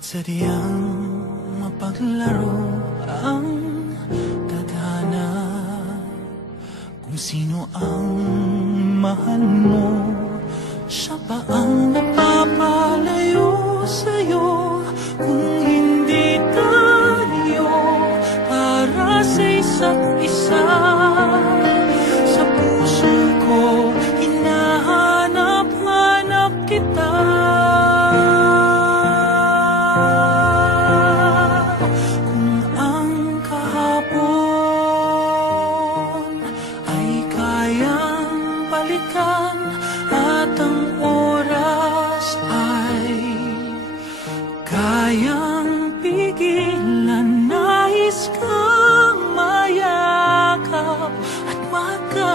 Kahit sadyang mapaglaro ang tadhana, kung sino ang mahal mo, siya pa ang napapalayo sa'yo. Kung hindi tayo para sa isa't isa, sa puso ko hinahanap-hanap kita. Kung ang kahapon ay kayang balikan at ang oras ay kayang pigilan, nais kang mayakap at makan.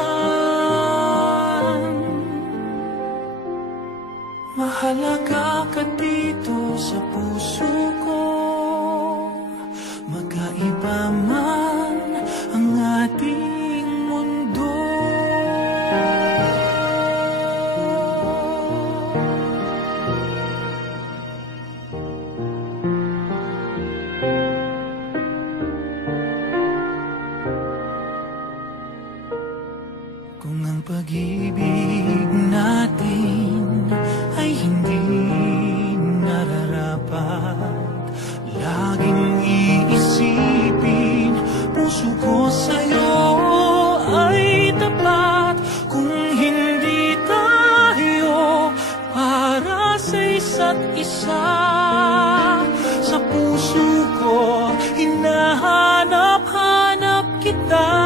Mahalaga ka dito sa puso ko, magkaiba man ang ating mundo. Kung ang pag-ibig natin ay hindi nararapat, laging iisipin, puso ko sa'yo ay tapat. Kung hindi tayo para sa isa't isa, sa puso ko hinahanap-hanap kita.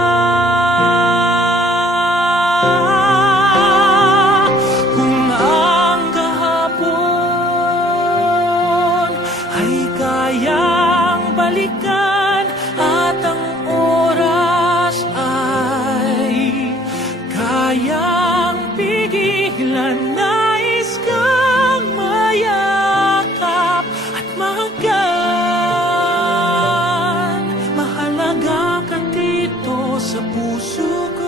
Kayang balikan at ang oras ay kayang pigilan, nais kang mayakap at magan. Mahalaga ka dito sa puso ko.